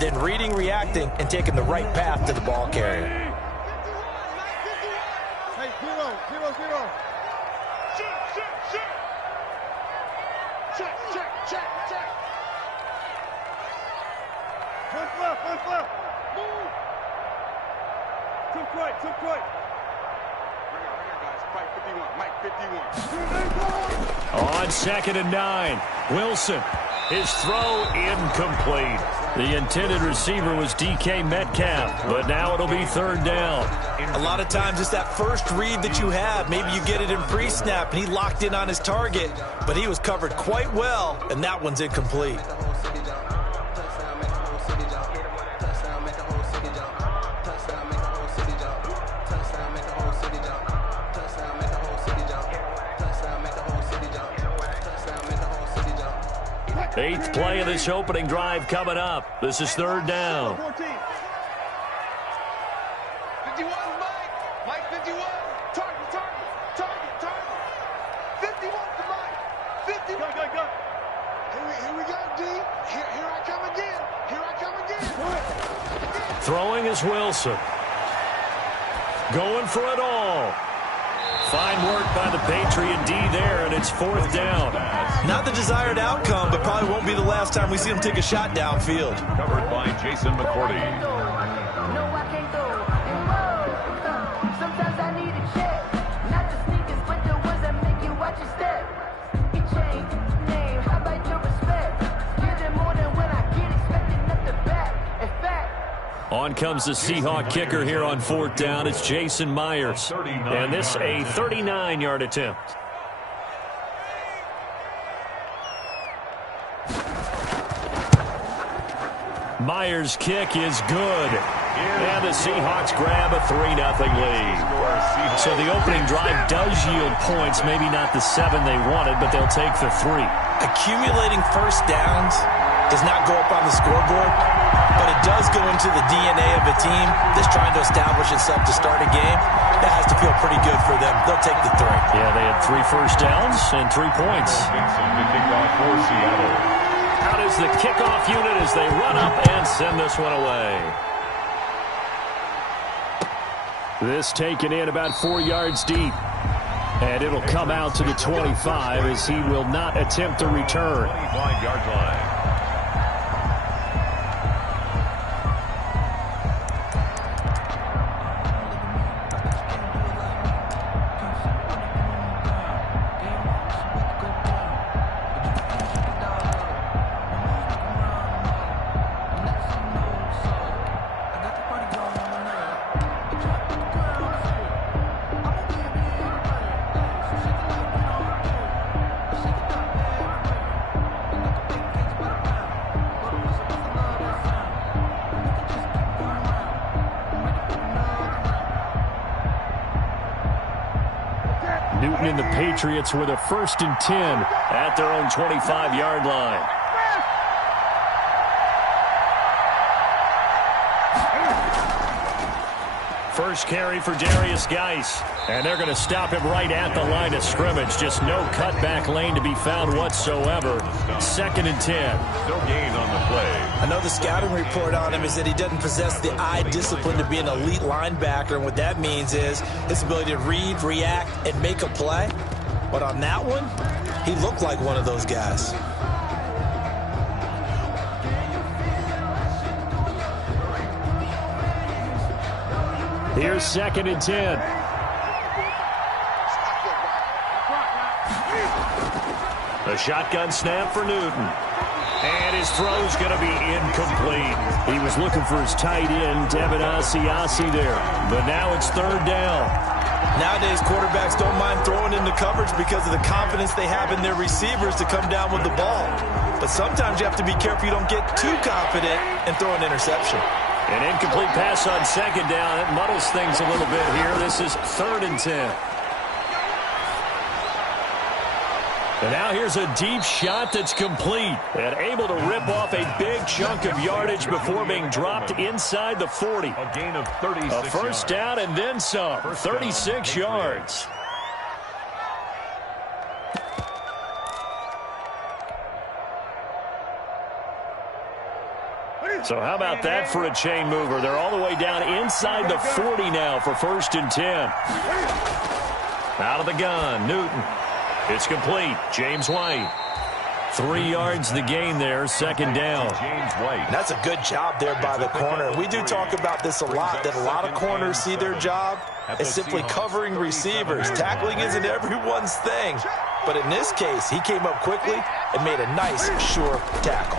then reading, reacting, and taking the right path to the ball carrier. Hey, 0-0-0. Check. One left. Move. Too quick. On 2nd and 9, Wilson. His throw incomplete. The intended receiver was DK Metcalf, but now it'll be 3rd down. A lot of times it's that first read that you have. Maybe you get it in pre-snap, and he locked in on his target, but he was covered quite well, and that one's incomplete. Eighth play of this opening drive coming up. This is 3rd down. 51, Mike 51. Target. 51 to Mike. 50. Go. Here we go, D. Here I come again. Throwing is Wilson. Going for it all. Fine work by the Patriot D there, and it's 4th down. Not the desired outcome, but probably won't be the last time we see him take a shot downfield. Covered by Jason McCourty. Sometimes I need a check. Not the sneakers, but the ones that make you watch your step. You change name, how about your respect? Get it more than when I get expecting at the back. In fact, on comes the Seahawk kicker here on 4th down. It's Jason Myers. And this a 39-yard attempt. Myers' kick is good. And the Seahawks grab a 3-0 lead. So the opening drive does yield points, maybe not the 7 they wanted, but they'll take the 3. Accumulating first downs does not go up on the scoreboard, but it does go into the DNA of a team that's trying to establish itself to start a game. That has to feel pretty good for them. They'll take the 3. Yeah, they had 3 first downs and 3 points. Out is the kickoff unit as they run up and send this one away. This taken in about 4 yards deep. And it'll come out to the 25 as he will not attempt to return. 25-yard line. Newton and the Patriots with a 1st and 10 at their own 25-yard line. First carry for Darius Geis. And they're going to stop him right at the line of scrimmage. Just no cutback lane to be found whatsoever. 2nd and 10. No gain on the play. I know the scouting report on him is that he doesn't possess the eye discipline to be an elite linebacker. And what that means is his ability to read, react, and make a play. But on that one, he looked like one of those guys. Here's 2nd and 10. A shotgun snap for Newton. And his throw's going to be incomplete. He was looking for his tight end, Devin Asiasi there. But now it's 3rd down. Nowadays, quarterbacks don't mind throwing into coverage because of the confidence they have in their receivers to come down with the ball. But sometimes you have to be careful you don't get too confident and throw an interception. An incomplete pass on 2nd down. It muddles things a little bit here. This is 3rd and 10. And now here's a deep shot that's complete and able to rip off a big chunk of yardage before being dropped inside the 40. A gain of 36 A first down and then some. 36 yards. So how about that for a chain mover? They're all the way down inside the 40 now for 1st and 10. Out of the gun, Newton. It's complete. James White. 3 yards the gain there, 2nd down. James White. That's a good job there by the corner. We do talk about this a lot, that a lot of corners see their job as simply covering receivers. Tackling isn't everyone's thing. But in this case, he came up quickly and made a nice, sure tackle.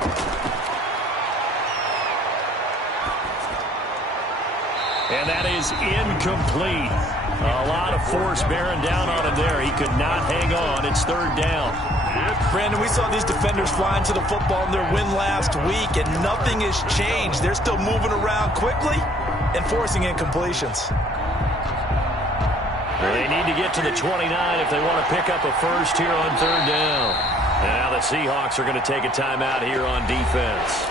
And that is incomplete. A lot of force bearing down on him there. He could not hang on. It's 3rd down. Brandon, we saw these defenders flying to the football in their win last week, and nothing has changed. They're still moving around quickly and forcing incompletions. Well, they need to get to the 29 if they want to pick up a first here on 3rd down. And now the Seahawks are going to take a timeout here on defense.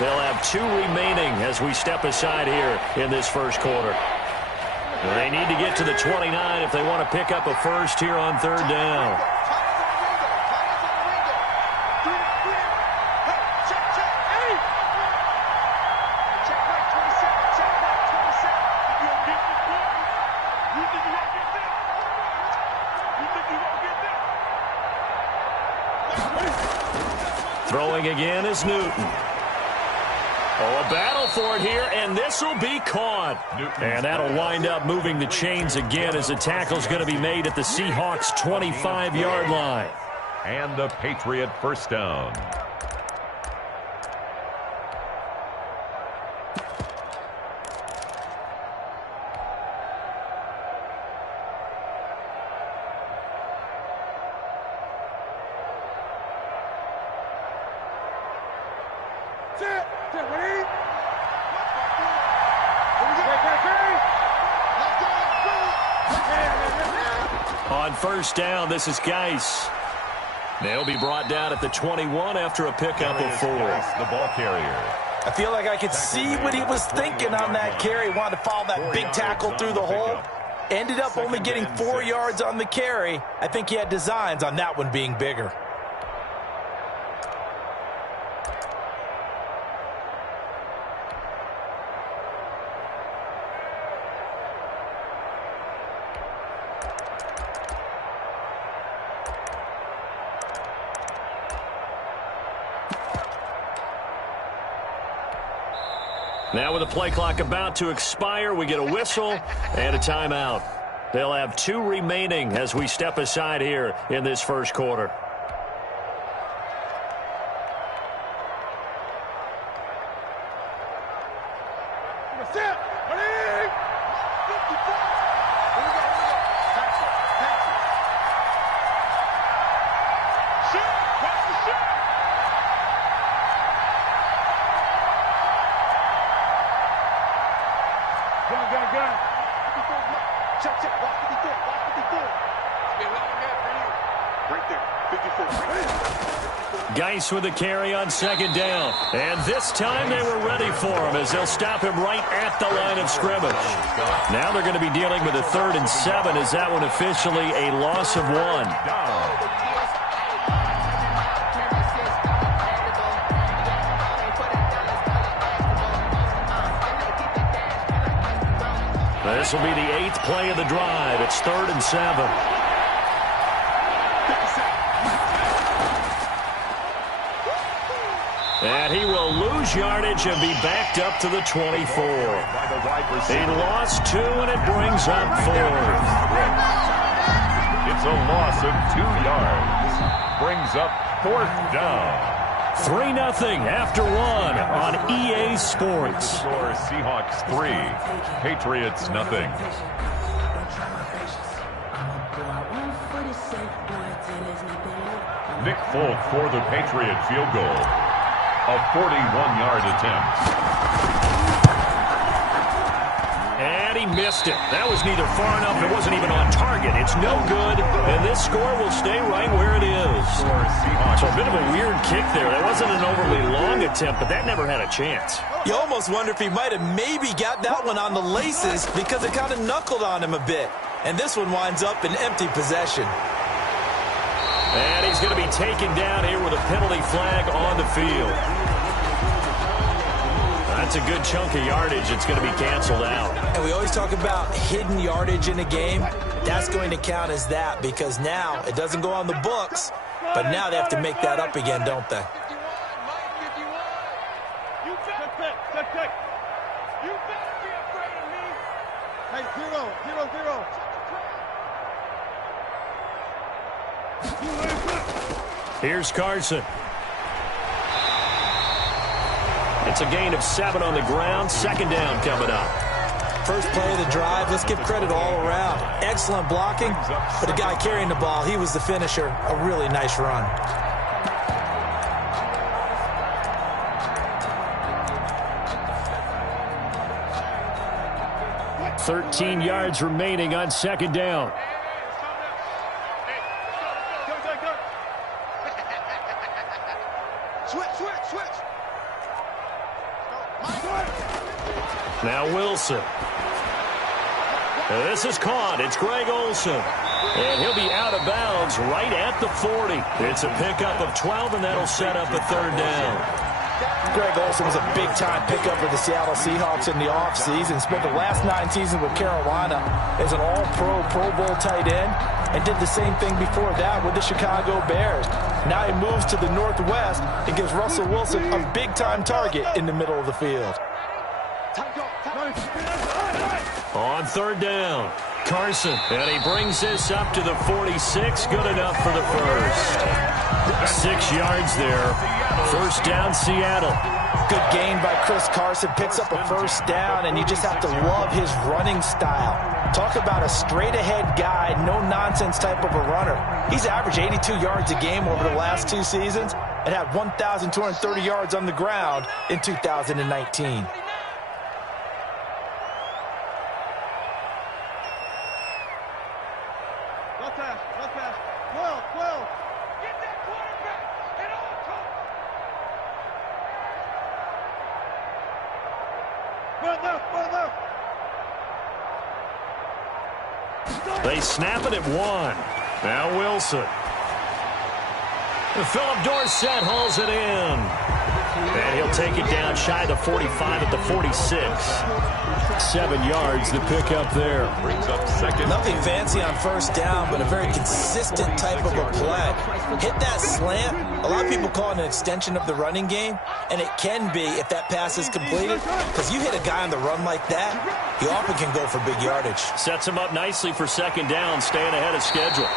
They'll have 2 remaining as we step aside here in this first quarter. They need to get to the 29 if they want to pick up a first here on 3rd down. Throwing again is Newton. Oh, a battle for it here, and this will be caught. And that'll wind up moving the chains again as the tackle's going to be made at the Seahawks' 25-yard line. And the Patriot first down. On 1st down, this is Geis. They'll be brought down at the 21 after a pickup of 4. The ball carrier. I feel like I could see what he was thinking on that carry. Wanted to follow that big tackle through the hole. Ended up only getting 4 yards on the carry. I think he had designs on that one being bigger. Now with the play clock about to expire, we get a whistle and a timeout. They'll have 2 remaining as we step aside here in this first quarter. Geis with the carry on 2nd down. And this time they were ready for him as they'll stop him right at the line of scrimmage. Now they're going to be dealing with a 3rd and 7 as that one officially a loss of 1. This will be the 8th play of the drive. It's 3rd and 7. And he will lose yardage and be backed up to the 24. He lost 2, and it brings up 4th. It's a loss of 2 yards. Brings up 4th down. 3-0 after 1 on EA Sports. Score Seahawks 3, Patriots nothing. Nick Folk for the Patriot field goal. A 41-yard attempt. And he missed it. That was neither far enough. It wasn't even on target. It's no good. And this score will stay right where it is. So a bit of a weird kick there. That wasn't an overly long attempt, but that never had a chance. You almost wonder if he might have maybe got that one on the laces because it kind of knuckled on him a bit. And this one winds up in empty possession. And he's going to be taken down here with a penalty flag on the field. That's a good chunk of yardage. It's going to be canceled out. And we always talk about hidden yardage in a game. That's going to count as that because now it doesn't go on the books, but now they have to make that up again, don't they? Hey, 0-0-0. Here's Carson. It's a gain of 7 on the ground. Second down coming up. First play of the drive, let's give credit all around. Excellent blocking, but the guy carrying the ball, he was the finisher. A really nice run. $13 yards remaining on second down. Switch. Now Wilson. This is caught. It's Greg Olsen. And he'll be out of bounds right at the 40. It's a pickup of 12, and that'll set up a third down. Greg Olsen was a big-time pickup for the Seattle Seahawks in the offseason. Spent the last 9 seasons with Carolina as an all-pro, Pro Bowl tight end, and did the same thing before that with the Chicago Bears. Now he moves to the Northwest and gives Russell Wilson a big-time target in the middle of the field. On third down, Carson, and he brings this up to the 46. Good enough for the first. 6 yards there. First down, Seattle. Good gain by Chris Carson. Picks up a first down, and you just have to love his running style. Talk about a straight-ahead guy, no-nonsense type of a runner. He's averaged 82 yards a game over the last 2 seasons and had 1,230 yards on the ground in 2019. They snap it at 1. Now Wilson. Philip Dorsett hauls it in. And he'll take it down shy of the 45 at the 46. 7 yards, the pickup there. Brings up second. Nothing fancy on first down, but a very consistent type of a play. Hit that slant. A lot of people call it an extension of the running game, and it can be if that pass is completed, because you hit a guy on the run like that, he often can go for big yardage. Sets him up nicely for second down, staying ahead of schedule.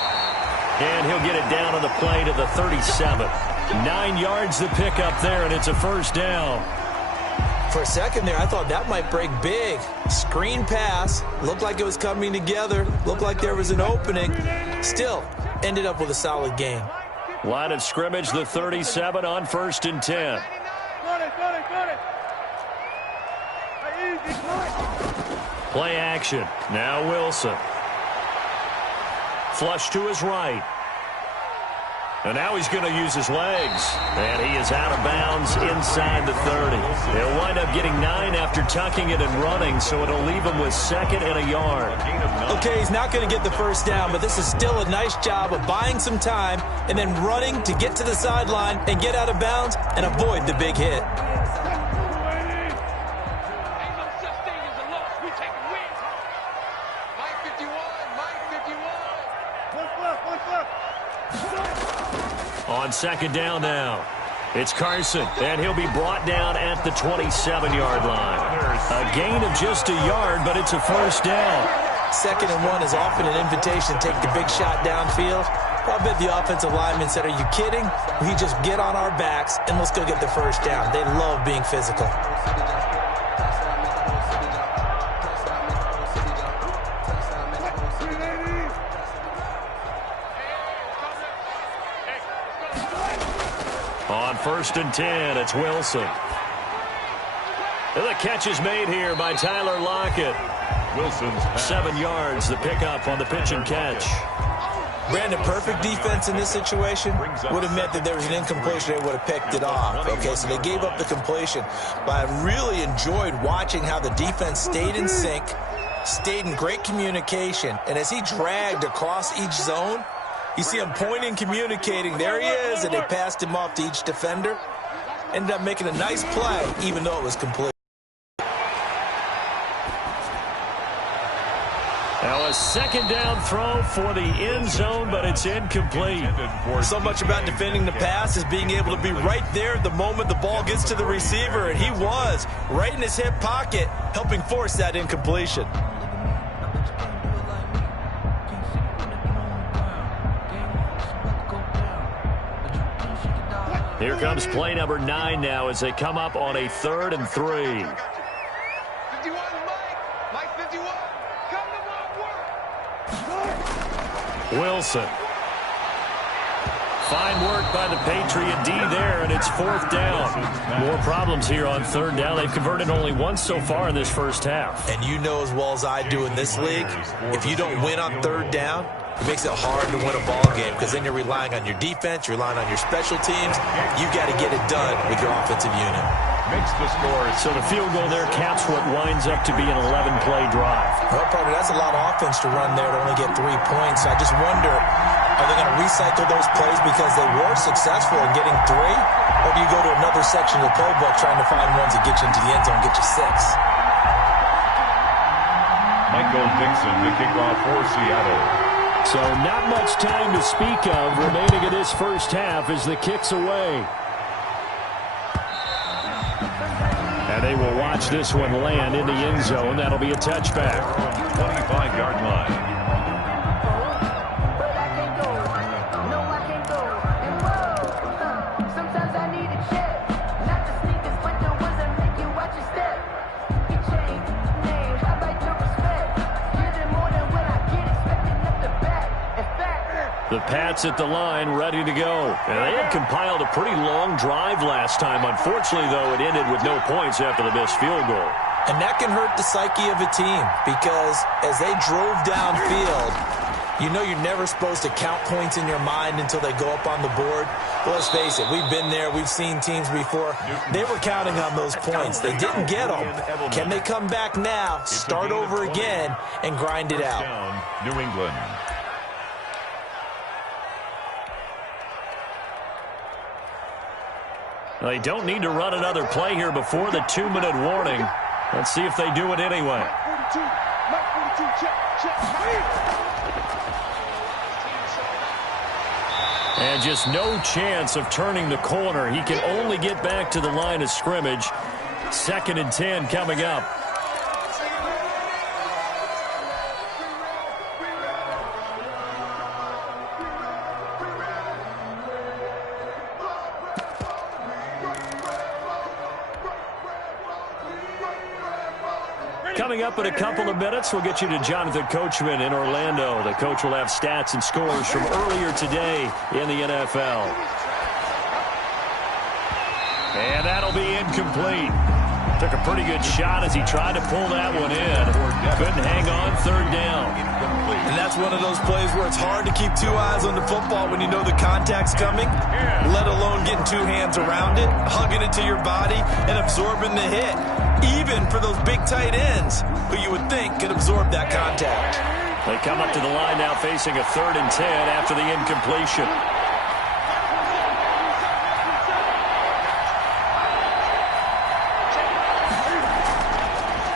And he'll get it down on the play to the 37. 9 yards the pickup there, and it's a first down. For a second there, I thought that might break big. Screen pass. Looked like it was coming together. Looked like there was an opening. Still, ended up with a solid game. Line of scrimmage, the 37 on 1st and 10. Play action. Now Wilson. Flush to his right. And now he's going to use his legs. And he is out of bounds inside the 30. He'll wind up getting 9 after tucking it and running, so it'll leave him with 2nd and a yard. Okay, he's not going to get the first down, but this is still a nice job of buying some time and then running to get to the sideline and get out of bounds and avoid the big hit. On second down now, it's Carson, and he'll be brought down at the 27-yard line. A gain of just a yard, but it's a first down. 2nd and 1 is often an invitation to take the big shot downfield. I bet the offensive lineman said, are you kidding? We just get on our backs, and let's go get the first down. They love being physical. On 1st and 10, it's Wilson. And the catch is made here by Tyler Lockett. Wilson's pass. 7 yards, the pickup on the pitch and catch. Brandon, perfect defense in this situation would have meant that there was an incompletion. They would have picked it off. Okay, so they gave up the completion. But I really enjoyed watching how the defense stayed in sync, stayed in great communication. And as he dragged across each zone, you see him pointing, communicating. There he is, and they passed him off to each defender. Ended up making a nice play, even though it was complete. Now a second down throw for the end zone, but it's incomplete. So much about defending the pass is being able to be right there the moment the ball gets to the receiver, and he was right in his hip pocket, helping force that incompletion. Here comes play number 9 now as they come up on a 3rd and 3. 51, Mike 51. Come to work. Wilson. Fine work by the Patriot D there, and it's 4th down. More problems here on 3rd down. They've converted only once so far in this first half. And you know as well as I do in this league, if you don't win on 3rd down, it makes it hard to win a ball game because then you're relying on your defense, you're relying on your special teams. You got to get it done with your offensive unit. Makes the score. So the field goal there caps what winds up to be an 11-play drive. Well, partner, that's a lot of offense to run there to only get 3 points. I just wonder, are they going to recycle those plays because they were successful in getting 3? Or do you go to another section of the playbook trying to find ones that get you into the end zone and get you 6? Michael Dixon to kick off for Seattle. So not much time to speak of remaining in this first half as the kick's away. And they will watch this one land in the end zone. That'll be a touchback. 25-yard line. But I can't go. No, I can't go. And whoa, sometimes I need a check. Not the sneakers, but the ones that make you watch your step. You change name, how about your respect? Get it more than when I get expecting up the back. In fact, The Pats at the line, ready to go. And they had compiled a pretty long drive last time. Unfortunately, though, it ended with no points after the missed field goal. And that can hurt the psyche of a team because as they drove downfield, you know you're never supposed to count points in your mind until they go up on the board. But let's face it, we've been there. We've seen teams before. They were counting on those points. They didn't get them. Can they come back now, start over again, and grind it out? New England. They don't need to run another play here before the 2-minute warning. Let's see if they do it anyway. Mike 42, check. And just no chance of turning the corner. He can only get back to the line of scrimmage. 2nd and 10 coming up. Coming up in a couple of minutes, we'll get you to Jonathan Coachman in Orlando. The coach will have stats and scores from earlier today in the NFL. And that'll be incomplete. Took a pretty good shot as he tried to pull that one in. Couldn't hang on 3rd down. And that's one of those plays where it's hard to keep 2 eyes on the football when you know the contact's coming, let alone getting 2 hands around it, hugging it to your body, and absorbing the hit. Even for those big tight ends who you would think could absorb that contact. They come up to the line now facing a 3rd and 10 after the incompletion.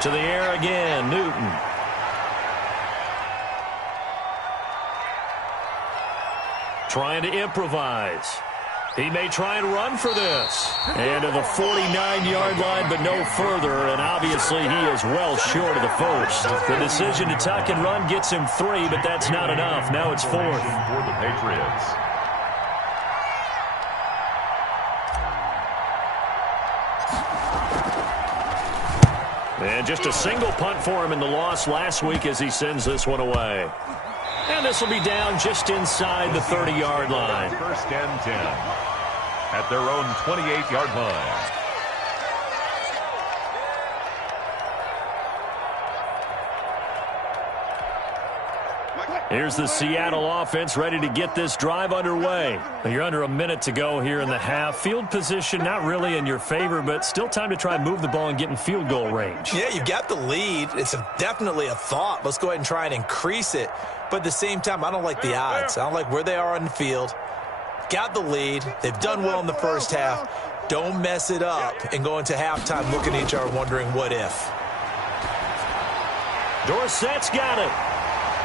To the air again, Newton. Trying to improvise. He may try and run for this. And to the 49-yard line, but no further. And obviously he is well short of the first. The decision to tuck and run gets him 3, but that's not enough. Now it's 4th. For the Patriots. And just a single punt for him in the loss last week as he sends this one away. And this will be down just inside the 30-yard line. 1st and 10 at their own 28-yard line. Here's the Seattle offense ready to get this drive underway. You're under a minute to go here in the half. Field position not really in your favor, but still time to try and move the ball and get in field goal range. Yeah, you've got the lead. It's definitely a thought. Let's go ahead and try and increase it. But at the same time, I don't like the odds. I don't like where they are on the field. Got the lead. They've done well in the first half. Don't mess it up and go into halftime looking at each other wondering what if. Dorsett's got it.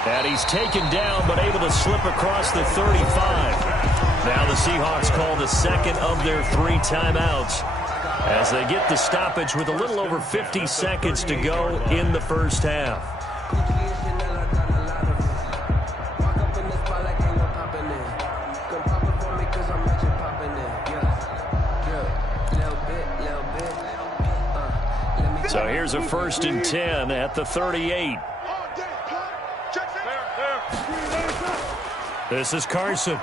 And he's taken down, but able to slip across the 35. Now the Seahawks call the second of their 3 timeouts as they get the stoppage with a little over 50 seconds to go in the first half. So here's a 1st and 10 at the 38. This is Carson.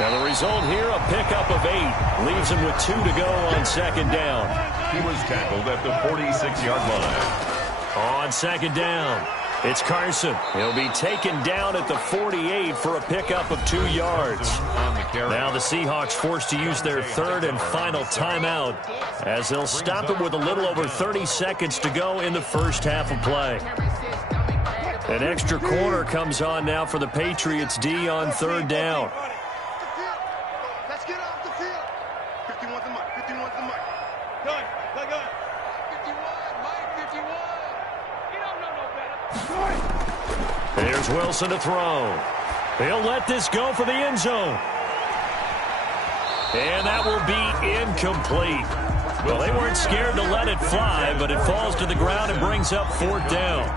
Now the result here, a pickup of 8. Leaves him with 2 to go on 2nd down. He was tackled at the 46-yard line. On 2nd down, it's Carson. He'll be taken down at the 48 for a pickup of 2 yards. Now the Seahawks forced to use their 3rd and final timeout as they'll stop it with a little over 30 seconds to go in the first half of play. An extra corner comes on now for the Patriots D on 3rd down. Let's get off the field. 51 the mic. 51 the mic. Gun. 51. Mike, 51. You don't know no better. Here's Wilson to throw. He'll let this go for the end zone. And that will be incomplete. Well, they weren't scared to let it fly, but it falls to the ground and brings up 4th down.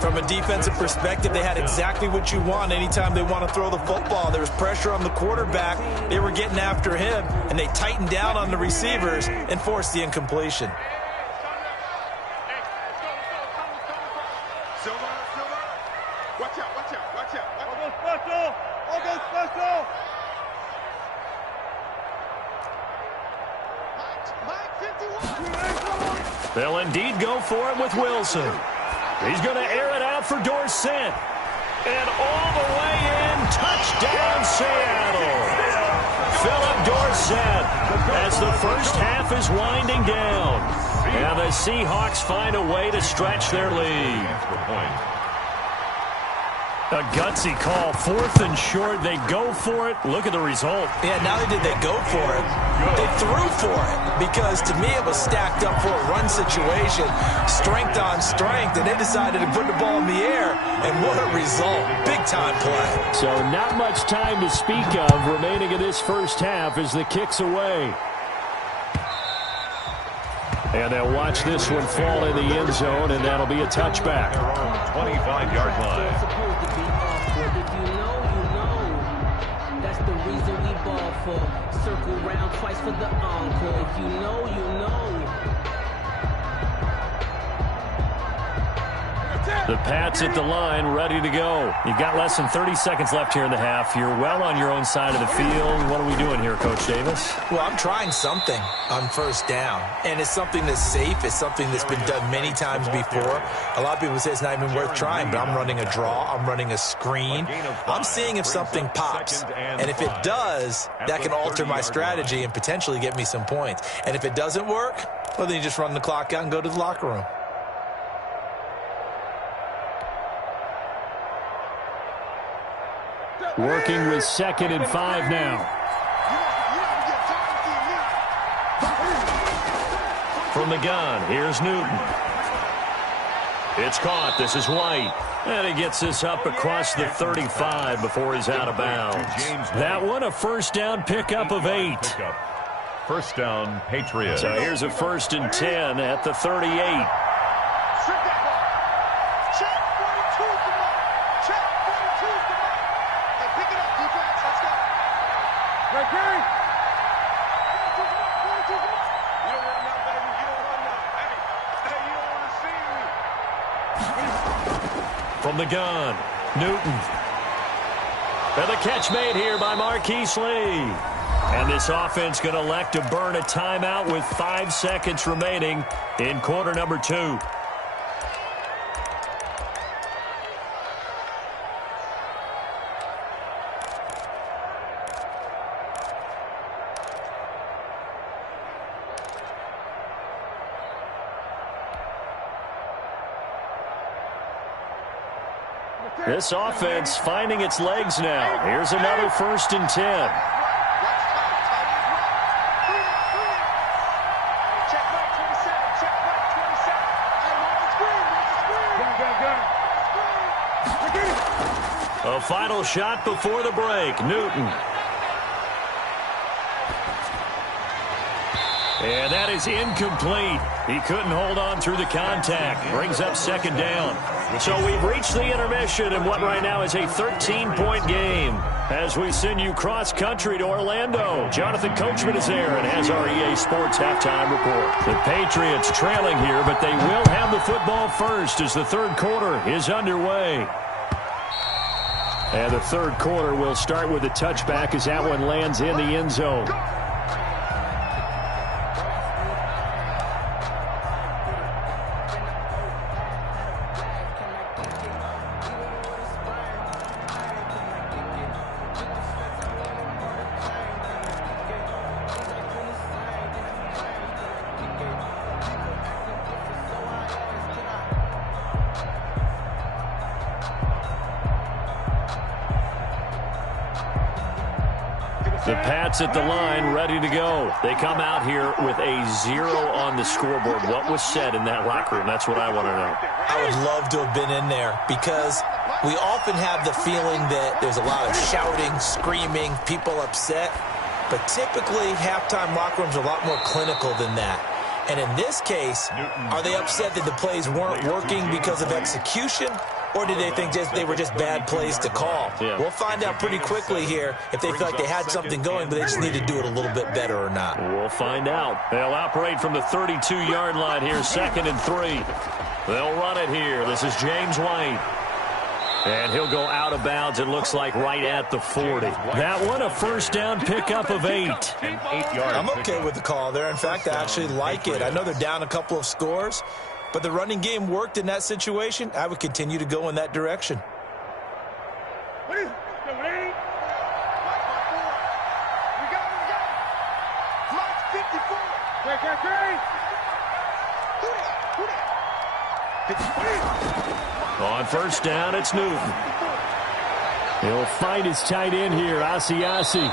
From a defensive perspective, they had exactly what you want anytime they want to throw the football. There was pressure on the quarterback. They were getting after him, and they tightened down on the receivers and forced the incompletion. Silver. Watch out. All go special. Mike, 51. They'll indeed go for it with Wilson. He's going to air it out for Dorsett. And all the way in, touchdown Seattle. Philip Dorsett as the first half is winding down. And the Seahawks find a way to stretch their lead. A gutsy call, 4th and short. They go for it. Look at the result. Yeah, not only did they go for it, they threw for it. Because to me, it was stacked up for a run situation, strength on strength, and they decided to put the ball in the air. And what a result. Big-time play. So not much time to speak of remaining in this first half as the kick's away. And they'll watch this one fall in the end zone, and that'll be a touchback. 25-yard line. If you know, that's the reason we ball for. Circle round twice for the encore. If you know, you know. The Pats at the line, ready to go. You've got less than 30 seconds left here in the half. You're well on your own side of the field. What are we doing here, Coach Davis? Well, I'm trying something on 1st down, and it's something that's safe. It's something that's been done many times before. A lot of people say it's not even worth trying, but I'm running a draw. I'm running a screen. I'm seeing if something pops, and if it does, that can alter my strategy and potentially get me some points. And if it doesn't work, well, then you just run the clock out and go to the locker room. Working with 2nd and 5 now. From the gun, here's Newton. It's caught. This is White. And he gets this up across the 35 before he's out of bounds. That one, a 1st down pickup of 8. 1st down, Patriots. So here's a 1st and 10 at the 38. From the gun, Newton. And the catch made here by Marquise Lee. And this offense going to elect to burn a timeout with 5 seconds remaining in quarter number 2. This offense finding its legs now. Here's another 1st and 10. Check back 27. Check back 27. Hey, watch the screen. Watch the screen. Gun. Screen. A final shot before the break. Newton. And that is incomplete. He couldn't hold on through the contact. Brings up second down. So we've reached the intermission in what right now is a 13-point game. As we send you cross-country to Orlando, Jonathan Coachman is there and has our EA Sports halftime report. The Patriots trailing here, but they will have the football first as the third quarter is underway. And the third quarter will start with a touchback as that one lands in the end zone. The Pats at the line, ready to go. They come out here with a 0 on the scoreboard. What was said in that locker room? That's what I want to know. I would love to have been in there because we often have the feeling that there's a lot of shouting, screaming, people upset. But typically, halftime locker rooms are a lot more clinical than that. And in this case, are they upset that the plays weren't working because of execution? Or did they think they were just bad plays to call? Yeah. We'll find out pretty quickly here if they feel like they had something going, but they just need to do it a little bit better or not. We'll find out. They'll operate from the 32-yard line here, 2nd and 3. They'll run it here. This is James White. And he'll go out of bounds, it looks like, right at the 40. That one, a first down pickup of 8. I'm okay with the call there. In fact, I actually like it. I know they're down a couple of scores, but the running game worked in that situation. I would continue to go in that direction. On first down, it's Newton. He'll find his tight end here, Asiasi.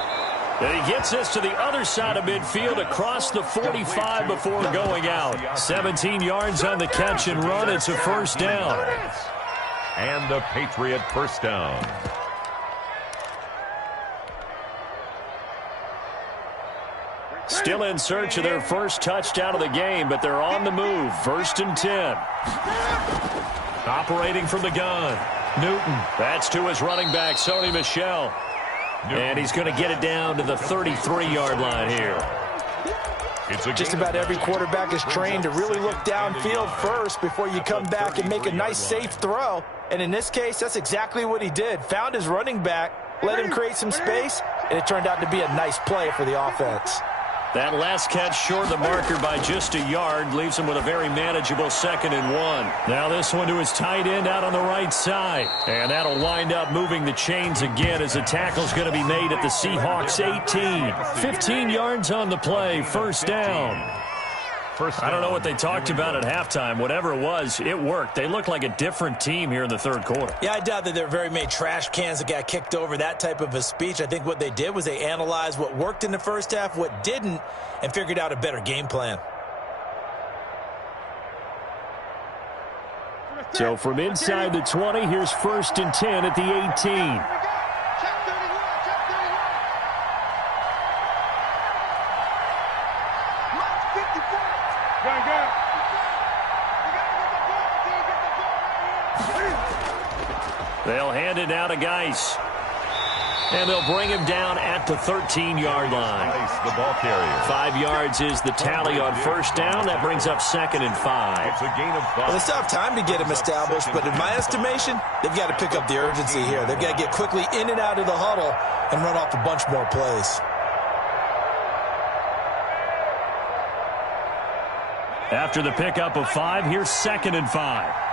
And he gets this to the other side of midfield across the 45 before going out. 17 yards on the catch and run. It's a first down. And a Patriot first down. Still in search of their first touchdown of the game, but they're on the move. 1st and 10. Operating from the gun. Newton. That's to his running back, Sony Michel. And he's going to get it down to the 33-yard line here. Just about every quarterback is trained to really look downfield first before you come back and make a nice, safe throw. And in this case, that's exactly what he did. Found his running back, let him create some space, and it turned out to be a nice play for the offense. That last catch short of the marker by just a yard leaves him with a very manageable 2nd and 1. Now this one to his tight end out on the right side. And that'll wind up moving the chains again as the tackle's going to be made at the Seahawks 18. 15 yards on the play, first down. I don't know what they talked about at halftime. Whatever it was, it worked. They look like a different team here in the third quarter. Yeah, I doubt that there are very many trash cans that got kicked over, that type of a speech. I think what they did was they analyzed what worked in the first half, what didn't, and figured out a better game plan. So from inside the 20, here's 1st and 10 at the 18. They'll hand it now to Geis. And they'll bring him down at the 13-yard line. The ball carrier. 5 yards is the tally on first down. That brings up 2nd and 5. It's a gain of 5. Well, they still have time to get him established, but in my estimation, they've got to pick up the urgency here. They've got to get quickly in and out of the huddle and run off a bunch more plays. After the pickup of 5, here's 2nd and 5.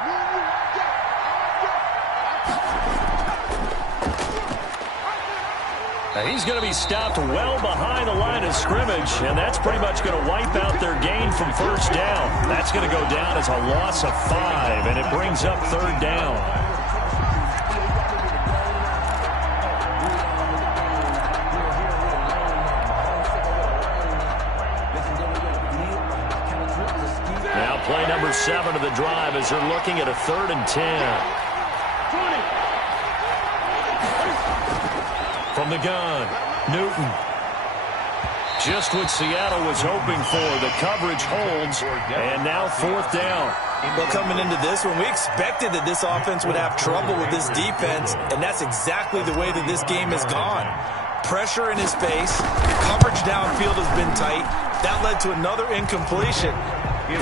Now he's going to be stopped well behind the line of scrimmage, and that's pretty much going to wipe out their gain from first down. That's going to go down as a loss of 5, and it brings up 3rd down. Now play number 7 of the drive as they're looking at a 3rd and 10. From the gun, Newton. Just what Seattle was hoping for. The coverage holds, and now 4th down. Well, coming into this one, we expected that this offense would have trouble with this defense, and that's exactly the way that this game has gone. Pressure in his face, coverage downfield has been tight. That led to another incompletion.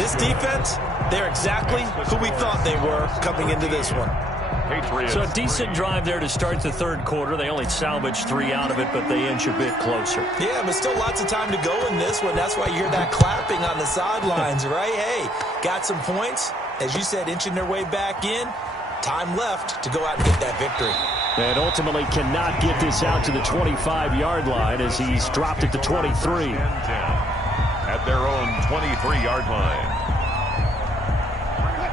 This defense, they're exactly who we thought they were coming into this one. Patriots. So a decent drive there to start the 3rd quarter. They only salvaged 3 out of it, but they inch a bit closer. Yeah, but still lots of time to go in this one. That's why you hear that clapping on the sidelines, right? Hey, got some points. As you said, inching their way back in. Time left to go out and get that victory. And ultimately cannot get this out to the 25-yard line as he's dropped at the 23. At their own 23-yard line.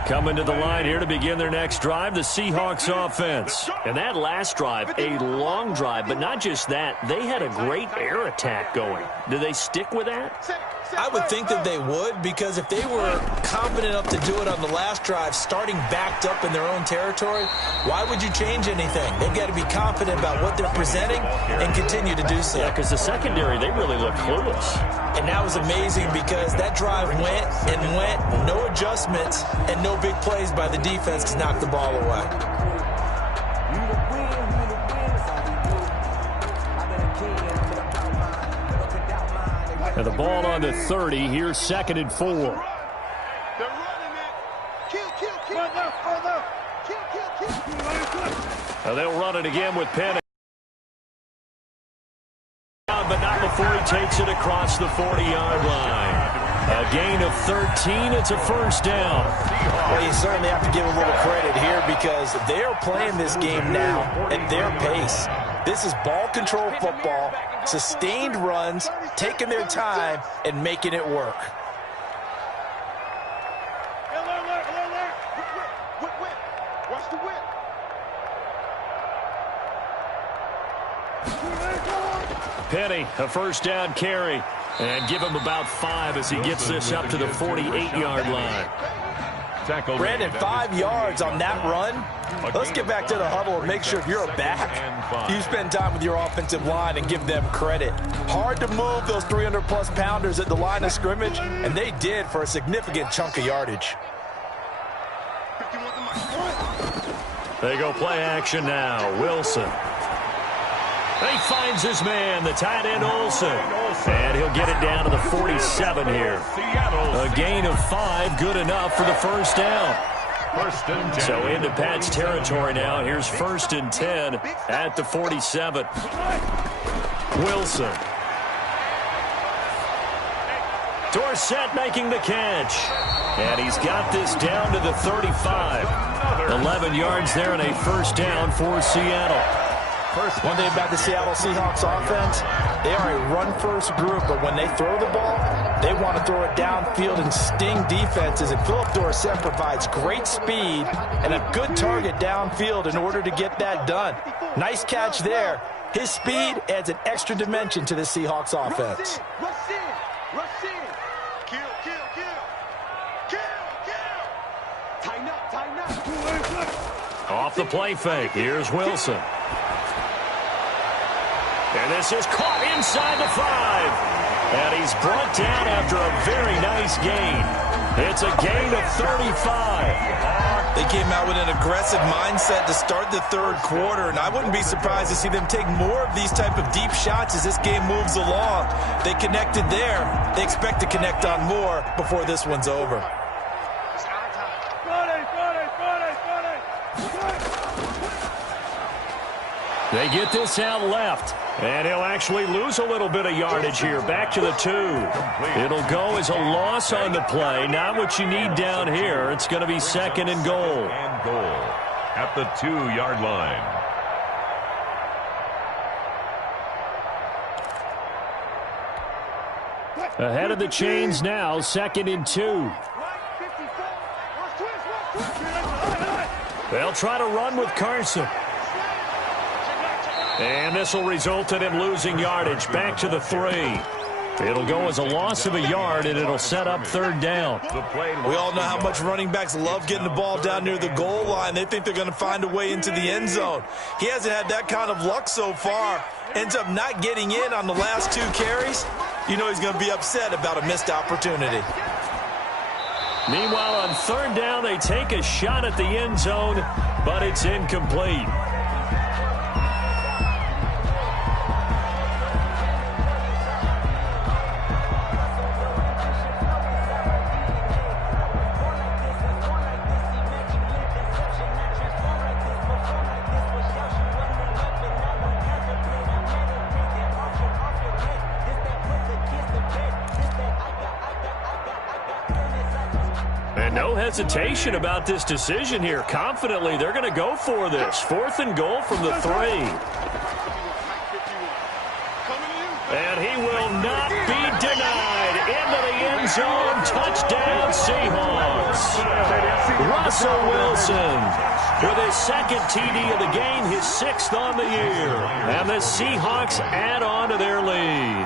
Coming to the line here to begin their next drive, the Seahawks offense. And that last drive, a long drive, but not just that. They had a great air attack going. Do they stick with that? I would think that they would, because if they were confident enough to do it on the last drive, starting backed up in their own territory, why would you change anything? They've got to be confident about what they're presenting and continue to do so. Yeah, because the secondary, they really look clueless. And that was amazing because that drive went and went, no adjustments, and no big plays by the defense to knock the ball away. And the ball on the 30. Here's 2nd and 4. They're running it. Kill. They'll run it again with Penny. But not before he takes it across the 40-yard line. A gain of 13. It's a 1st down. Well, you certainly have to give a little credit here because they're playing this game now at their pace. This is ball control football, sustained runs, taking their time, and making it work. Watch the whip. Penny, a 1st down carry. And give him about 5 as he gets this up to the 48-yard line. Brandon, 5 yards on that run. Let's get back to the huddle and make sure if you're a back, you spend time with your offensive line and give them credit. Hard to move those 300-plus pounders at the line of scrimmage, and they did for a significant chunk of yardage. They go play action now. Wilson. He finds his man, the tight end Olsen. And he'll get it down to the 47 here. A gain of 5, good enough for the 1st down. So into Pat's territory now. Here's 1st and 10 at the 47. Wilson. Dorsett making the catch. And he's got this down to the 35. 11 yards there and a 1st down for Seattle. One thing about the Seattle Seahawks offense, they are a run-first group, but when they throw the ball, they want to throw it downfield and sting defenses, and Philip Dorsett provides great speed and a good target downfield in order to get that done. Nice catch there. His speed adds an extra dimension to the Seahawks offense. Rush in. Kill. Tighten up. Off the play fake. Here's Wilson. And this is caught inside the 5. And he's brought down after a very nice gain. It's a gain of 35. They came out with an aggressive mindset to start the 3rd quarter, and I wouldn't be surprised to see them take more of these type of deep shots as this game moves along. They connected there. They expect to connect on more before this one's over. They get this out left. And he'll actually lose a little bit of yardage here. Back to the 2. It'll go as a loss on the play. Not what you need down here. It's going to be 2nd and goal. At the 2-yard line. Ahead of the chains now. 2nd and 2. They'll try to run with Carson. And this will result in him losing yardage. Back to the 3. It'll go as a loss of a yard, and it'll set up 3rd down. We all know how much running backs love getting the ball down near the goal line. They think they're going to find a way into the end zone. He hasn't had that kind of luck so far. ends up not getting in on the last 2 carries, you know he's going to be upset about a missed opportunity. Meanwhile, on 3rd down, they take a shot at the end zone, but it's incomplete. No hesitation about this decision here. Confidently, they're going to go for this. 4th and goal from the 3. And he will not be denied. Into the end zone. Touchdown, Seahawks. Russell Wilson with his 2nd TD of the game, his 6th on the year. And the Seahawks add on to their lead.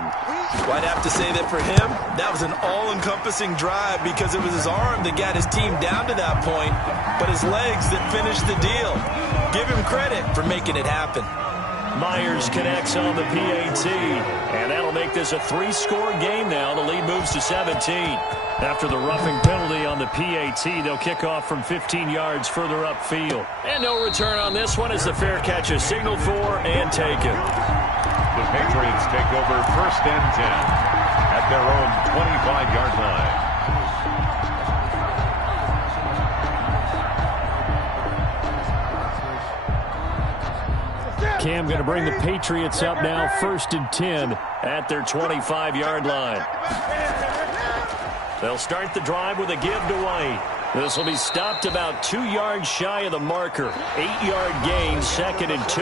Well, I'd have to say that for him, that was an all-encompassing drive because it was his arm that got his team down to that point, but his legs that finished the deal. Give him credit for making it happen. Myers connects on the PAT, and that'll make this a 3-score game now. The lead moves to 17. After the roughing penalty on the PAT, they'll kick off from 15 yards further upfield. And no return on this one as the fair catch is signaled for and taken. The Patriots take over 1st and 10 at their own 25-yard line. Cam going to bring the Patriots up now, 1st and 10 at their 25-yard line. They'll start the drive with a give to White. This will be stopped about 2 yards shy of the marker. 8-yard gain, 2nd and 2.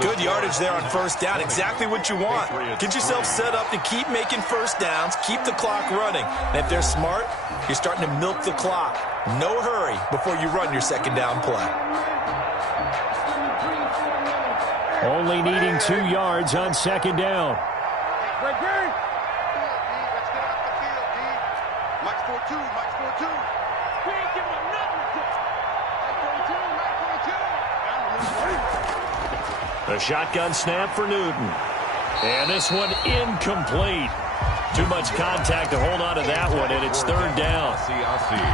Good yardage there on 1st down. Exactly what you want. Get yourself set up to keep making 1st downs, keep the clock running. And if they're smart, you're starting to milk the clock. No hurry before you run your 2nd down play. Only needing 2 yards on 2nd down. A shotgun snap for Newton. And this one incomplete. Too much contact to hold on to that one, and it's 3rd down.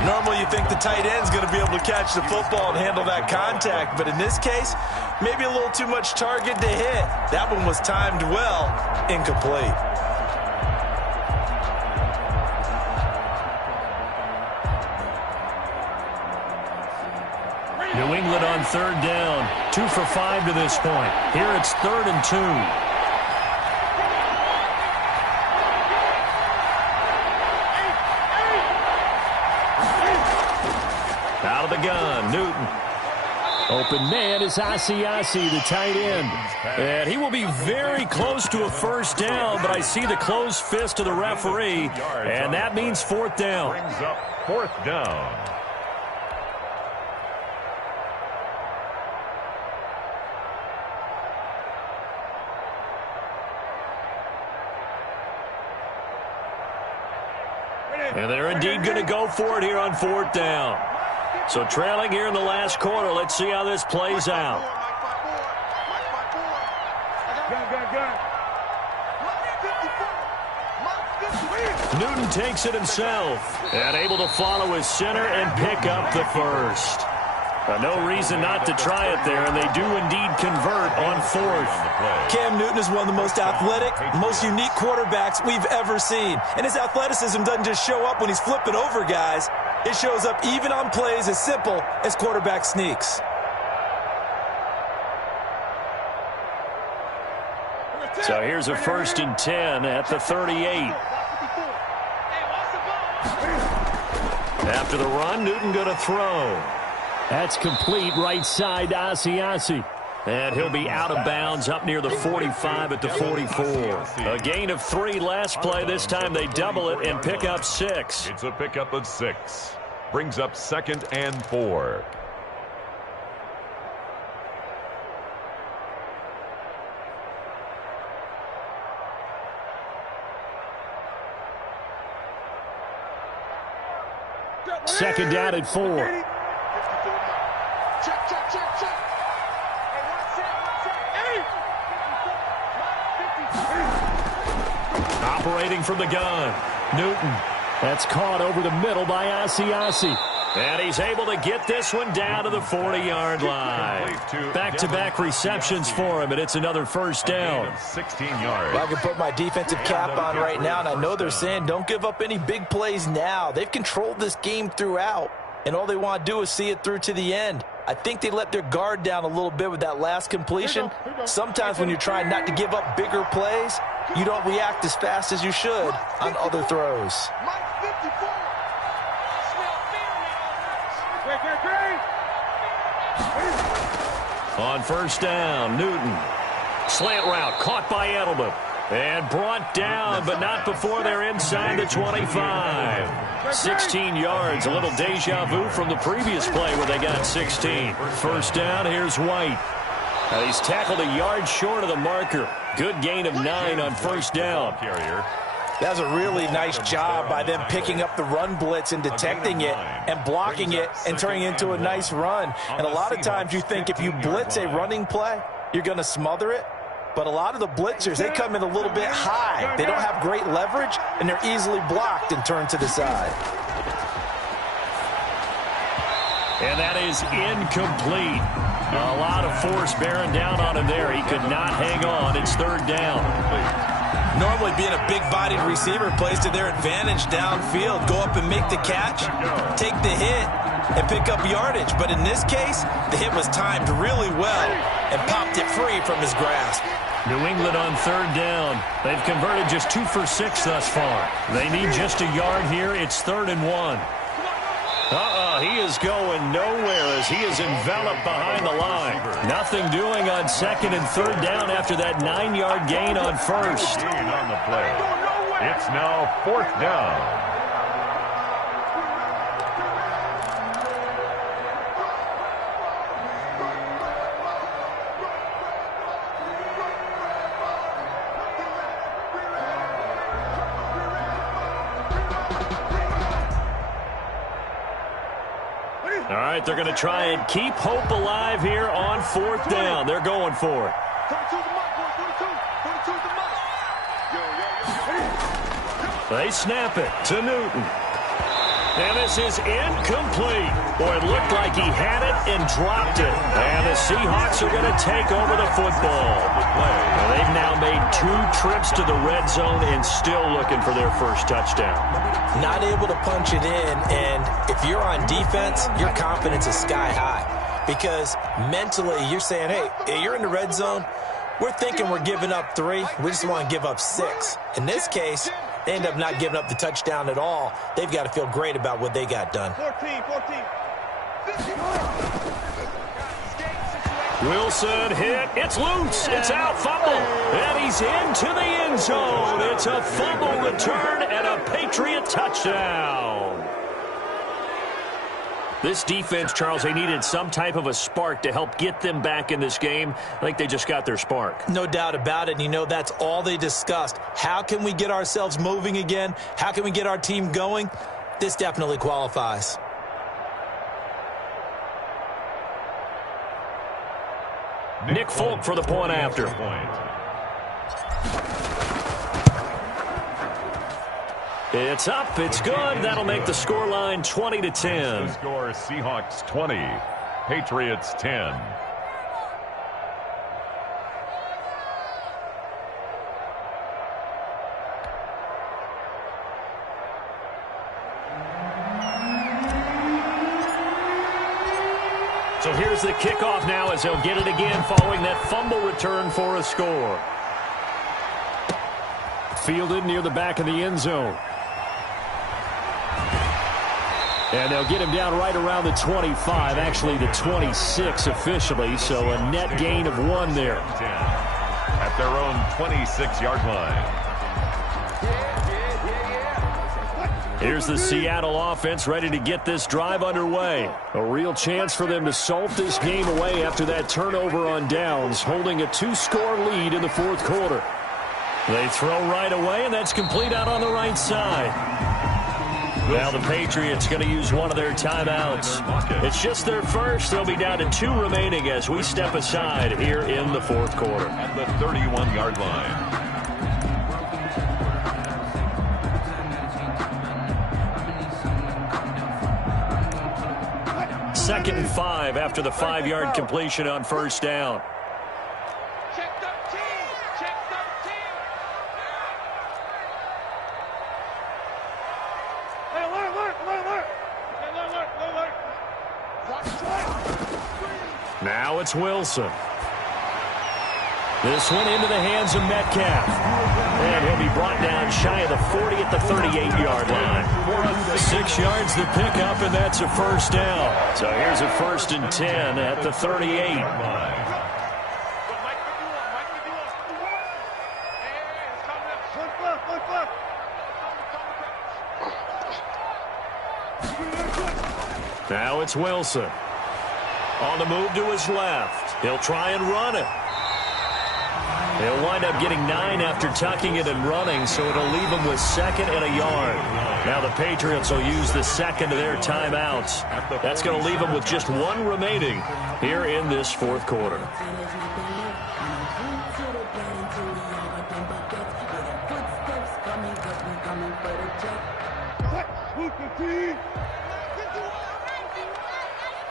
Normally you think the tight end's going to be able to catch the football and handle that contact, but in this case, maybe a little too much target to hit. That one was timed well, incomplete. New England on 3rd down. 2 for 5 to this point. Here it's 3rd and 2. Out of the gun, Newton. Open man is Asiasi, the tight end. And he will be very close to a 1st down, but I see the closed fist of the referee, and that means 4th down. Brings up 4th down. And they're indeed going to go for it here on 4th down. So trailing here in the last quarter. Let's see how this plays out. Newton takes it himself and able to follow his center and pick up the 1st. No reason not to try it there, and they do indeed convert on 4th. Cam Newton is one of the most athletic, most unique quarterbacks we've ever seen. And his athleticism doesn't just show up when he's flipping over guys. It shows up even on plays as simple as quarterback sneaks. So here's a 1st and 10 at the 38. After the run, Newton going to throw. That's complete right side to Asiasi. And he'll be out of bounds up near the 45 at the 44. A gain of 3 last play. This time they double it and pick up 6. It's a pickup of 6. Brings up 2nd and 4. Second down at 4. Operating from the gun, Newton. That's caught over the middle by Asiasi. And he's able to get this one down to the 40-yard line. Back-to-back receptions for him, and it's another first down. 16 yards. Well, I can put my defensive cap on right now, and I know they're saying don't give up any big plays now. They've controlled this game throughout, and all they want to do is see it through to the end. I think they let their guard down a little bit with that last completion. Sometimes when you're trying not to give up bigger plays, you don't react as fast as you should on other throws. On first down, Newton. Slant route caught by Edelman. And brought down, but not before they're inside the 25. 16 yards, a little deja vu from the previous play where they got 16. First down, here's White. He's tackled a yard short of the marker. Good gain of 9 on first down. That was a really nice job by them picking up the run blitz and detecting it and blocking it and turning it into a nice run. And a lot of times you think if you blitz a running play, you're going to smother it. But a lot of the blitzers, they come in a little bit high. They don't have great leverage, and they're easily blocked and turned to the side. And that is incomplete. A lot of force bearing down on him there. He could not hang on. It's third down. Normally being a big-bodied receiver plays to their advantage downfield. Go up and make the catch, take the hit, and pick up yardage. But in this case, the hit was timed really well and popped it free from his grasp. New England on third down. They've converted just 2 for 6 thus far. They need just a yard here. It's 3rd and 1. He is going nowhere as he is enveloped behind the line. Nothing doing on 2nd and 3rd down after that 9-yard gain on first. On the play. It's now 4th down. All right, they're going to try and keep hope alive here on 4th down. They're going for it. They snap it to Newton. And this is incomplete. Boy, it looked like he had it and dropped it. And the Seahawks are going to take over the football. Well, they've now made 2 trips to the red zone and still looking for their first touchdown. Not able to punch it in, and if you're on defense, your confidence is sky high. Because mentally, you're saying, hey, you're in the red zone. We're thinking we're giving up 3. We just want to give up 6. In this case, they end up not giving up the touchdown at all. They've got to feel great about what they got done. 14. Wilson hit. It's loose. It's out. Fumble. And he's into the end zone. It's a fumble return and a Patriot touchdown. This defense, Charles, they needed some type of a spark to help get them back in this game. I think they just got their spark. No doubt about it. And you know, that's all they discussed. How can we get ourselves moving again? How can we get our team going? This definitely qualifies. Nick Folk for the point after. It's up. It's good. That'll make the scoreline 20-10. The score, Seahawks 20, Patriots 10. So here's the kickoff now as they'll get it again following that fumble return for a score. Fielded near the back of the end zone. And they'll get him down right around the 25, actually the 26 officially, so a net gain of 1 there. At their own 26-yard line. Here's the Seattle offense ready to get this drive underway. A real chance for them to salt this game away after that turnover on downs, holding a 2-score lead in the 4th quarter. They throw right away, and that's complete out on the right side. Now the Patriots going to use one of their timeouts. It's just their first. They'll be down to 2 remaining as we step aside here in the 4th quarter. At the 31-yard line. 2nd and 5 after the 5-yard completion on first down. Check 13. Check 13. Hey, alert. Now it's Wilson. This one into the hands of Metcalf. And he'll be brought down shy of the 40 at the 38-yard line. 6 yards to pick up, and that's a first down. So here's a 1st and 10 at the 38. Now it's Wilson. On the move to his left. He'll try and run it. He'll wind up getting 9 after tucking it and running, so it'll leave him with 2nd and a yard. Now the Patriots will use the 2nd of their timeouts. That's going to leave them with just 1 remaining here in this 4th quarter.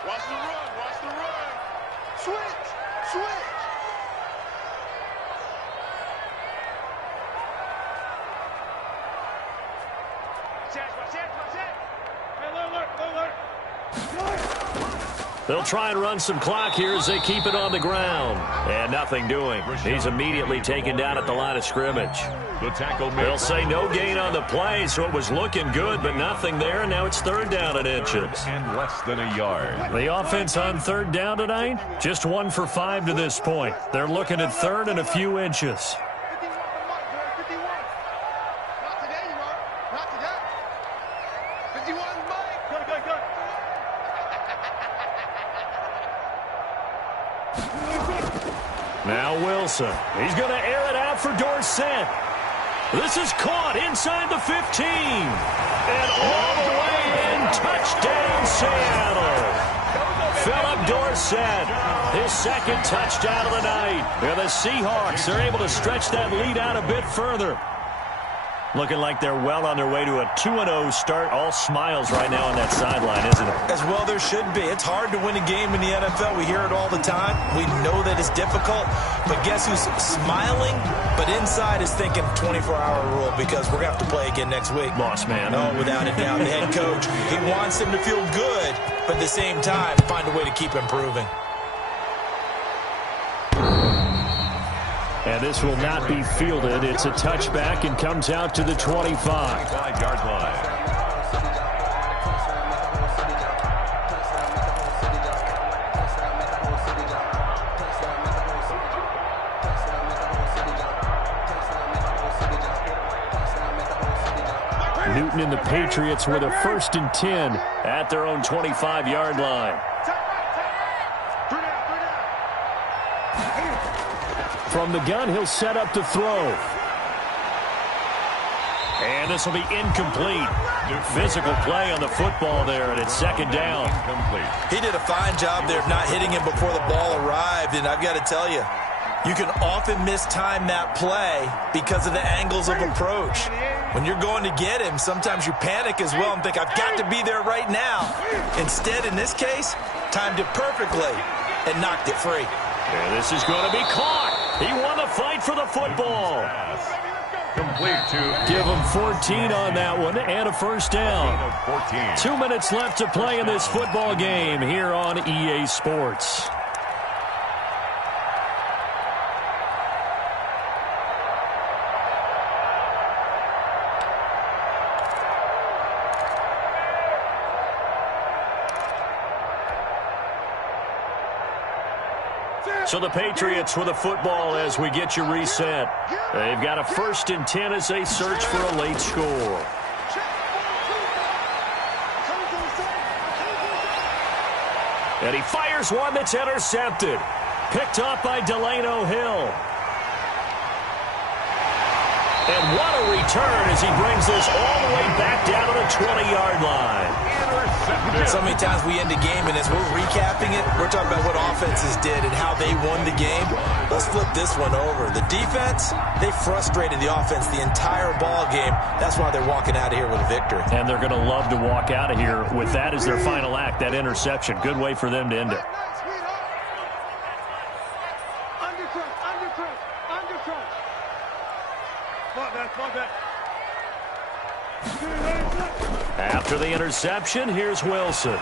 Watch the run. Switch. They'll try and run some clock here as they keep it on the ground. And nothing doing. He's immediately taken down at the line of scrimmage. The tackle made. They'll say no gain on the play, so it was looking good, but nothing there, and now it's 3rd down and inches. And less than a yard. The offense on 3rd down tonight, just 1 for 5 to this point. They're looking at 3rd and a few inches. 51 Not today, you are. Not today. 51 Mike. Good. Now Wilson. He's going to air it out for Dorsett. This is caught inside the 15. And all the way in. Touchdown, Seattle. Philip Dorsett, his 2nd touchdown of the night. And the Seahawks are able to stretch that lead out a bit further. Looking like they're well on their way to a 2-0 start. All smiles right now on that sideline, isn't it? As well there should be. It's hard to win a game in the NFL. We hear it all the time. We know that it's difficult. But guess who's smiling? But inside is thinking 24-hour rule because we're going to have to play again next week. Boss man. Oh, without a doubt. The head coach, he wants them to feel good, but at the same time, find a way to keep improving. And this will not be fielded. It's a touchback and comes out to the 25. 5-yard line. Newton and the Patriots with a 1st and 10 at their own 25-yard line. From the gun, he'll set up to throw. And this will be incomplete. Physical play on the football there, and it's 2nd down. Incomplete. He did a fine job there of not hitting him before the ball arrived, and I've got to tell you, you can often mistime that play because of the angles of approach. When you're going to get him, sometimes you panic as well and think, I've got to be there right now. Instead, in this case, timed it perfectly and knocked it free. And this is going to be caught. He won the fight for the football. Complete to. Give him 14 on that one and a 1st down. 14. 2 minutes left to play in this football game here on EA Sports. So the Patriots with a football as we get you reset. They've got a 1st and 10 as they search for a late score. And he fires one that's intercepted. Picked up by Delano Hill. And what a return as he brings this all the way back down to the 20-yard line. So many times we end a game, and as we're recapping it, we're talking about what offenses did and how they won the game. Let's flip this one over. The defense, they frustrated the offense the entire ball game. That's why they're walking out of here with a victory. And they're going to love to walk out of here with that as their final act, that interception. Good way for them to end it. After the interception, here's Wilson.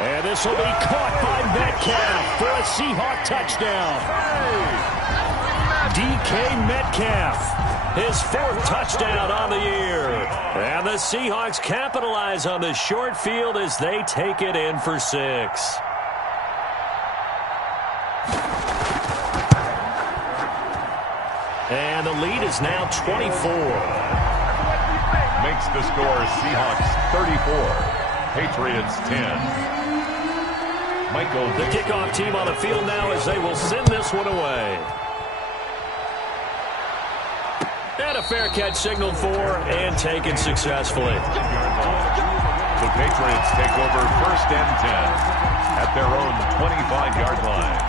And this will be caught by Metcalf for a Seahawk touchdown. DK Metcalf, his 4th touchdown on the year. And the Seahawks capitalize on the short field as they take it in for 6. And the lead is now 24. Makes the score Seahawks 34, Patriots 10. Michael. The kickoff team on the field now as they will send this one away. And a fair catch signaled for and taken successfully. The Patriots take over 1st and 10 at their own 25-yard line.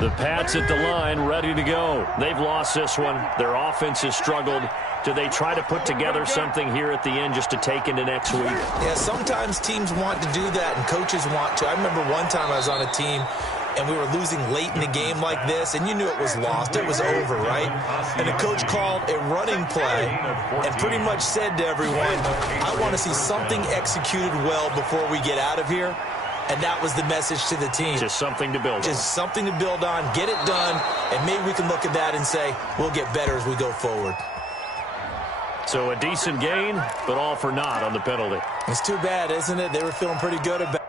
The Pats at the line, ready to go. They've lost this one. Their offense has struggled. Do they try to put together something here at the end just to take into next week? Yeah, sometimes teams want to do that and coaches want to. I remember one time I was on a team and we were losing late in the game like this, and you knew it was lost. It was over, right? And the coach called a running play and pretty much said to everyone, I want to see something executed well before we get out of here. And that was the message to the team. Just something to build on. Just something to build on, get it done, and maybe we can look at that and say, we'll get better as we go forward. So a decent gain, but all for naught on the penalty. It's too bad, isn't it? They were feeling pretty good about it.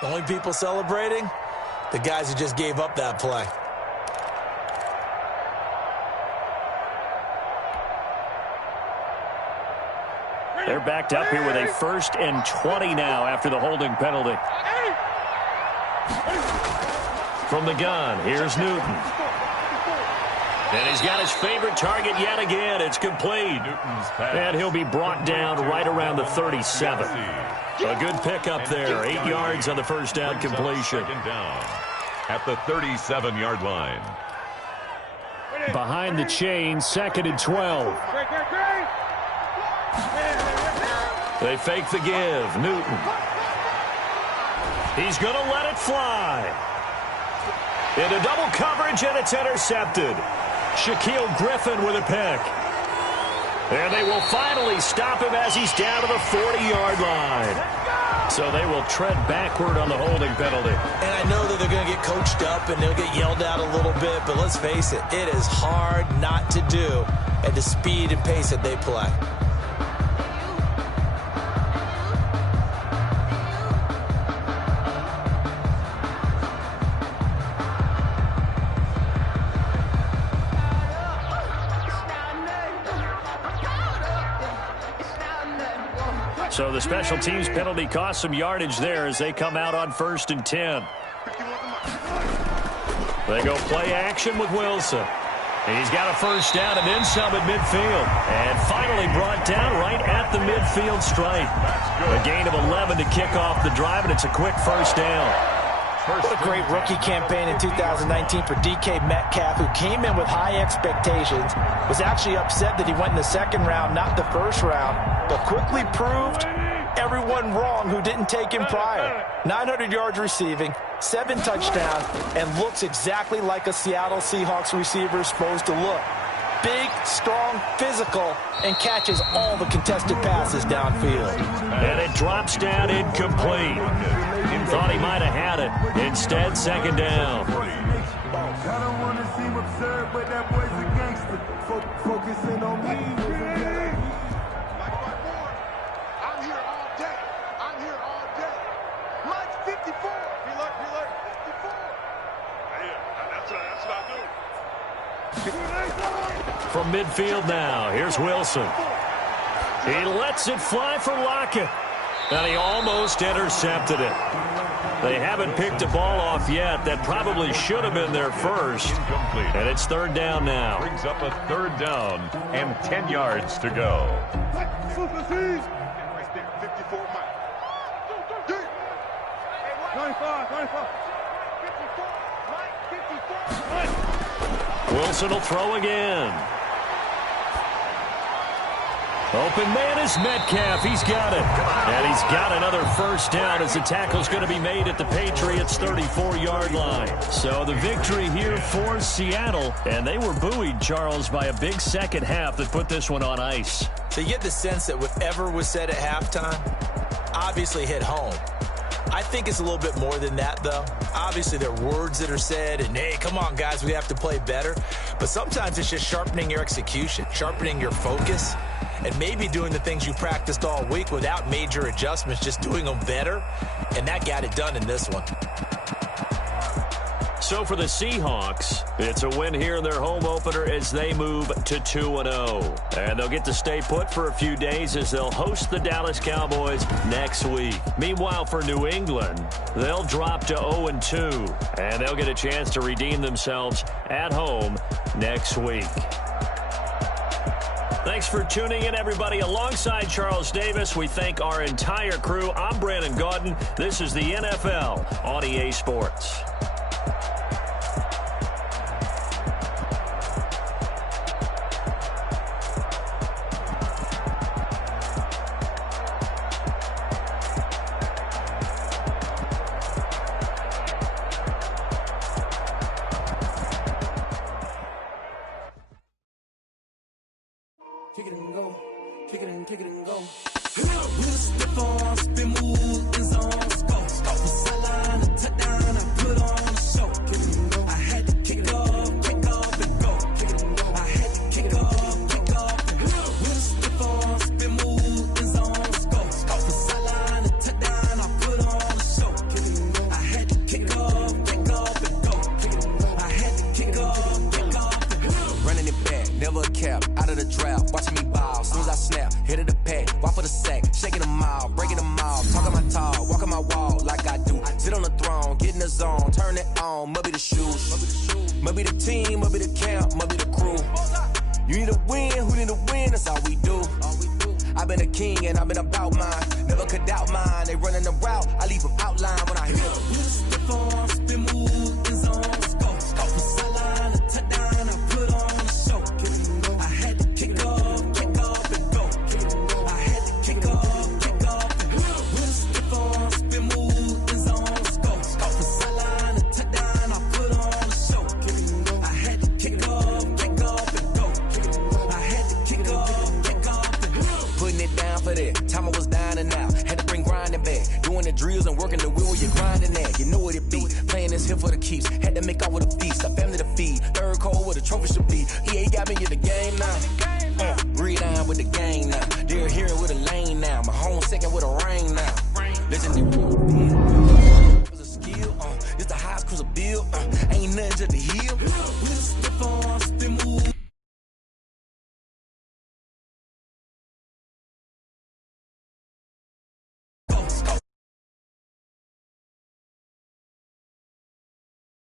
The only people celebrating, the guys who just gave up that play. They're backed up here with a 1st and 20 now after the holding penalty. From the gun, here's Newton. And he's got his favorite target yet again. It's complete. And he'll be brought down right around the 37. A good pickup there. 8 yards on the first down completion. Down at the 37-yard line. Behind the chain, 2nd and 12. They fake the give. Newton. He's going to let it fly. Into double coverage, and it's intercepted. Shaquille Griffin with a pick. And they will finally stop him as he's down to the 40-yard line. So they will tread backward on the holding penalty. And I know that they're going to get coached up and they'll get yelled at a little bit, but let's face it, it is hard not to do at the speed and pace that they play. So the special teams penalty cost some yardage there as they come out on 1st and 10. They go play action with Wilson. And he's got a first down and then some at midfield. And finally brought down right at the midfield stripe. A gain of 11 to kick off the drive, and it's a quick first down. What a great rookie campaign in 2019 for DK Metcalf, who came in with high expectations, was actually upset that he went in the 2nd round, not the 1st round, but quickly proved everyone wrong who didn't take him prior. 900 yards receiving, 7 touchdowns, and looks exactly like a Seattle Seahawks receiver is supposed to look. Big, strong, physical, and catches all the contested passes downfield. And it drops down incomplete. Thought he might have had it. Instead, second down. I don't want to seem absurd, but that boy's a gangster. Focusing on me. I'm here all day. I'm here all day. Mike's 54. He look. 54. Yeah, that's what I do. From midfield now, here's Wilson. He lets it fly for Lockett. And he almost intercepted it. They haven't picked a ball off yet. That probably should have been their first. Incomplete. And it's third down now. Brings up a third down and 10 yards to go. Right there, 54 Mike. 95. 54. Mike, 54. Wilson will throw again. Open man is Metcalf. He's got it. And he's got another first down as the tackle's going to be made at the Patriots' 34-yard line. So the victory here for Seattle. And they were buoyed, Charles, by a big second half that put this one on ice. So you get the sense that whatever was said at halftime obviously hit home. I think it's a little bit more than that, though. Obviously, there are words that are said, and, hey, come on, guys, we have to play better. But sometimes it's just sharpening your execution, sharpening your focus, and maybe doing the things you practiced all week without major adjustments, just doing them better, and that got it done in this one. So for the Seahawks, it's a win here in their home opener as they move to 2-0. And they'll get to stay put for a few days as they'll host the Dallas Cowboys next week. Meanwhile, for New England, they'll drop to 0-2, and they'll get a chance to redeem themselves at home next week. Thanks for tuning in, everybody. Alongside Charles Davis, we thank our entire crew. I'm Brandon Gaudin. This is the NFL on EA Sports. Kick it and go. Kick it and go. We'll step on, spin, move, in zone, go. Sideline, a touchdown, I put on a show. Kick it and go. I had to kick off and go. Kick it and go. I had to kick off and go. We'll step on, spin, move, in zone, go. Sideline, a touchdown, I put on a show. Kick it and go. I had to kick off and go. Kick it and go. I had to kick off and go. Running it back, never a cap, out of the drought. Watching me ball, soon as I snap, hit of the pack, walk for the sack, shaking them out, breaking them out, talking my talk, walking my wall like I do. Sit on the throne, get in the zone, turn it on, must be the shoes, must be the team, must be the camp, must be the crew. You need a win, who need a win, that's all we do. I've been a king and I've been about mine, never could doubt mine, they running the route, I leave them outline when I hit them. Step on, spin, move, in zone, go, sideline, a touchdown, I put on a show. I had to kick off and go. I had to kick off and go. We'll step on, spin, move, in zone, go. Sideline, a touchdown, I put on a show. I had to kick off and go. I had to kick off and go. Putting it down for that. Time I was down and out. Had to bring grinding back. Doing the drills and working the wheel where you're grinding at. You know what it be. Playing this here for the keeps. Had to make out with a feast. A family to feed. Third cold where the trophy should be. EA got me in the game now. Read on with the game now. They're here with a lane now. My home second with a rain now. Legendary. It's a skill. It's the highest cruiser bill. Ain't nothing just